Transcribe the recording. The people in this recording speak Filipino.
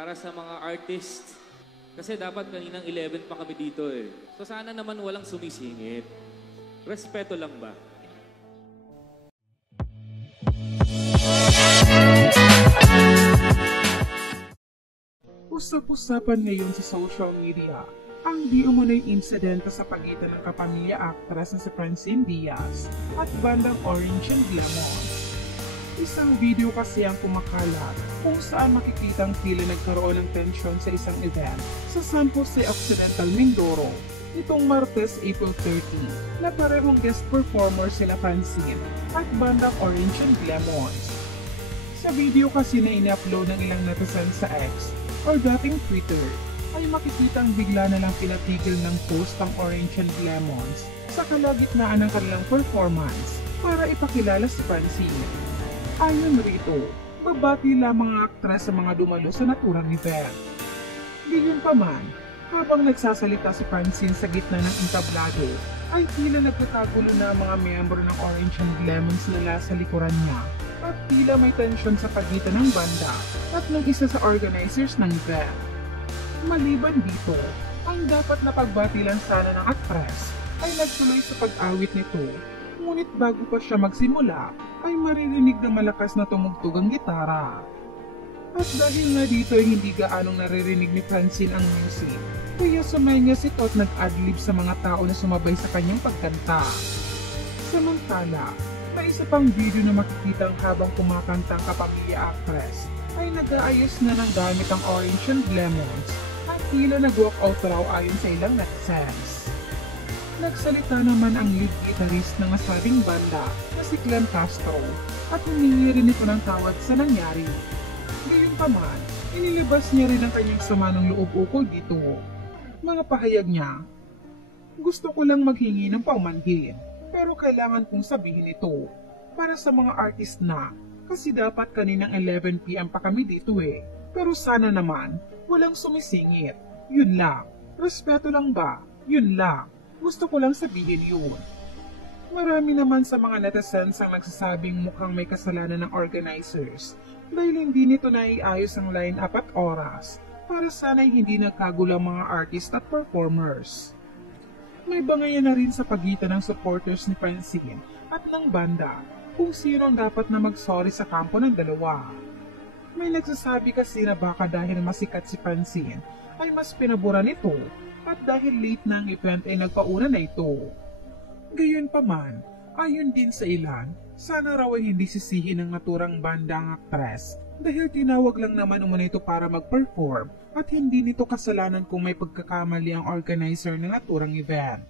para sa mga artist. Kasi dapat kaninang 11 pa kami dito eh. So sana naman walang sumisingit. Respeto lang ba? Usap-usapan ngayon sa social media ang di umunay insidente sa pagitan ng kapamilya actress na si Francine Diaz at bandang Orange and Lemon. Isang video kasi ang kumakalat kung saan makikitang tila nagkaroon ng tensyon sa isang event sa San Jose Occidental, Mindoro nitong Martes, April 30 na parehong guest performer sila Francine at bandang Orange and Lemon. Sa video kasi na ina-upload ng ilang netizens sa X or dating Twitter, ay makikitang bigla na lang pinatigil ng post ang Orange and Lemons sa kalagitnaan ng kanilang performance para ipakilala si Francine. Ayon rito, babati lamang ang aktres sa mga dumalo sa naturang event. Gayunpaman, habang nagsasalita si Francine sa gitna ng entablado, ay tila nagkakagulo na ang mga miyembro ng Orange and Lemons na nasa likuran niya at tila may tensyon sa pagitan ng banda at ng isa sa organizers ng event. Maliban dito, ang dapat na pagbati lang sana ng aktres ay nagtuloy sa pag-awit nito, ngunit bago pa siya magsimula ay maririnig na malakas na tumugtog ang gitara. At dahil nga dito ay hindi gaanong naririnig ni Francine ang music, kaya sumengas ito at nag-adlib sa mga tao na sumabay sa kanyang pagkanta. Samantala, may isa pang video na makikitang habang kumakanta ang kapamilya actress ay nag-aayos na ng gamit ang Orange and Lemons at tila nag-walk out raw ayon sa ilang netizens. Nagsalita naman ang lead guitarist ng nasabing banda na si Clem Castro at humingi rin ito ng tawad sa nangyari. Gayunpaman, inilabas niya rin ang kanyang sama ng loob ukol dito. Mga pahayag niya, "Gusto ko lang maghingi ng paumanhin, pero kailangan kong sabihin ito para sa mga artist na kasi dapat kaninang 11 PM pa kami dito eh. Pero sana naman, walang sumisingit. Yun lang. Respeto lang ba? Yun lang. Gusto ko lang sabihin yun." Marami naman sa mga netizens ang nagsasabing mukhang may kasalanan ng organizers dahil hindi nito naiayos ang line-up at oras para sana'y hindi nagkagulo ang mga artist at performers. May bangayan na rin sa pagitan ng supporters ni Francine at ng banda kung sino ang dapat na mag-sorry sa kampo ng dalawa. May nagsasabi kasi na baka dahil masikat si Francine ay mas pinabura nito at dahil late na ang event ay nagpauna na ito. Gayunpaman, ayon din sa ilan, sana raw ay hindi sisihin ng naturang banda ang aktres dahil tinawag lang naman umano ito para mag-perform at hindi nito kasalanan kung may pagkakamali ang organizer ng naturang event.